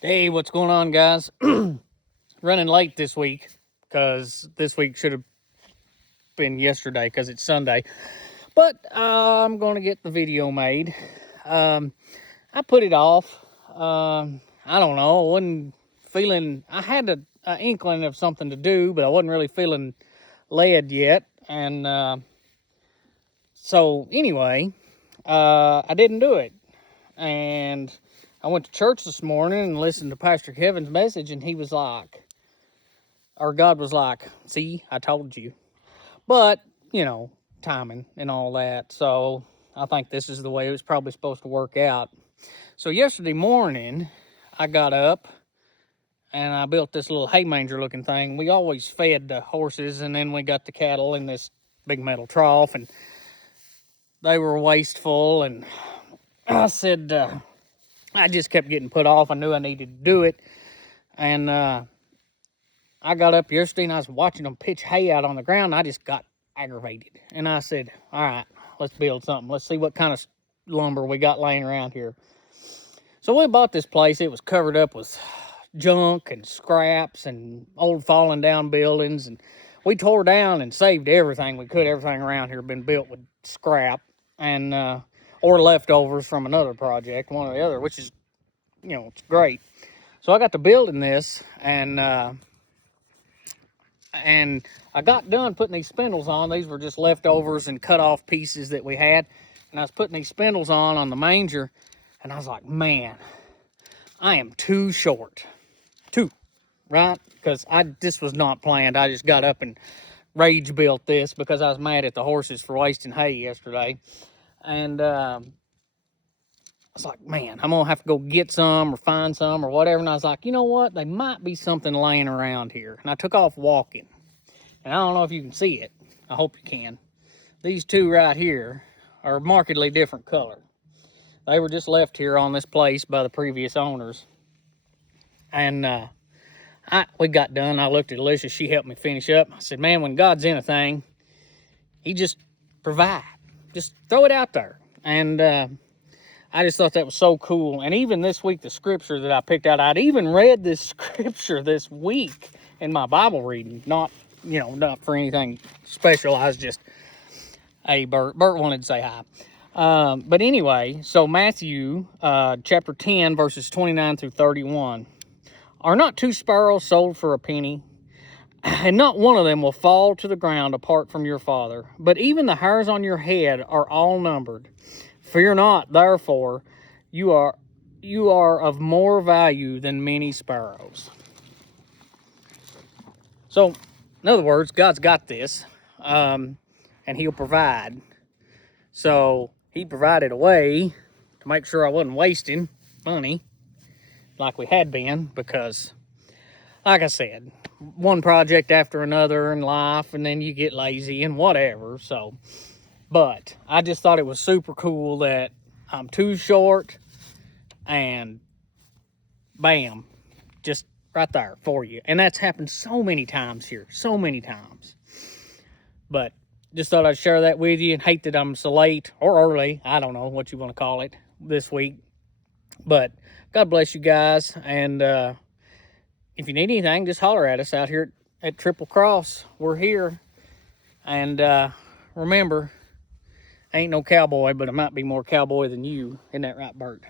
Hey, what's going on, guys? Running late this week because this week should have been yesterday because it's Sunday. But I'm going to get the video made. I put it off. I don't know. I wasn't feeling, I had an inkling of something to do, but I wasn't really feeling led yet. And so anyway, I didn't do it. And I went to church this morning and listened to Pastor Kevin's message, and he was like, or God was like, see, I told you. But, you know, timing and all that. So I think this is the way it was probably supposed to work out. So yesterday morning, I got up and I built this little hay manger looking thing. We always fed the horses, and then we got the cattle in this big metal trough, and they were wasteful. And I said, I just kept getting put off. I knew I needed to do it. And I got up yesterday and I was watching them pitch hay out on the ground. And I just got aggravated. And I said, all right, let's build something. Let's see what kind of lumber we got laying around here. So we bought this place. It was covered up with junk and scraps and old falling down buildings. And we tore down and saved everything we could. Everything around here had been built with scrap and or leftovers from another project, one or the other, which is, you know, it's great. So I got to building this, and I got done putting these spindles on. These were just leftovers and cut off pieces that we had. And I was putting these spindles on the manger, and I was like, man, I am too short. Right? Because this was not planned. I just got up and rage built this because I was mad at the horses for wasting hay yesterday. And I was like, man, I'm going to have to go get some or find some or whatever. And I was like, you know what? There might be something laying around here. And I took off walking. And I don't know if you can see it. I hope you can. These two right here are a markedly different color. They were just left here on this place by the previous owners. And we got done. I looked at Alicia. She helped me finish up. I said, man, when God's in a thing, he just provide. Just throw it out there. And I just thought that was so cool. And even this week, the scripture that I picked out, I'd even read this scripture this week in my Bible reading. Not, you know, not for anything special. I was just, hey, Bert wanted to say hi. But anyway, so Matthew chapter 10, verses 29 through 31. Are not two sparrows sold for a penny? And not one of them will fall to the ground apart from your Father. But even the hairs on your head are all numbered. Fear not, therefore, you are of more value than many sparrows. So, in other words, God's got this, and he'll provide. So, he provided a way to make sure I wasn't wasting money like we had been, because, like I said, one project after another in life, and then you get lazy and whatever. So, but I just thought it was super cool that I'm too short, and bam, just right there for you. And that's happened so many times here, so many times. But just thought I'd share that with you, and hate that I'm so late or early. I don't know what you want to call it this week. But God bless you guys. And if you need anything, just holler at us out here at Triple Cross. We're here. And remember, I ain't no cowboy, but I might be more cowboy than you. Isn't that right, Bert?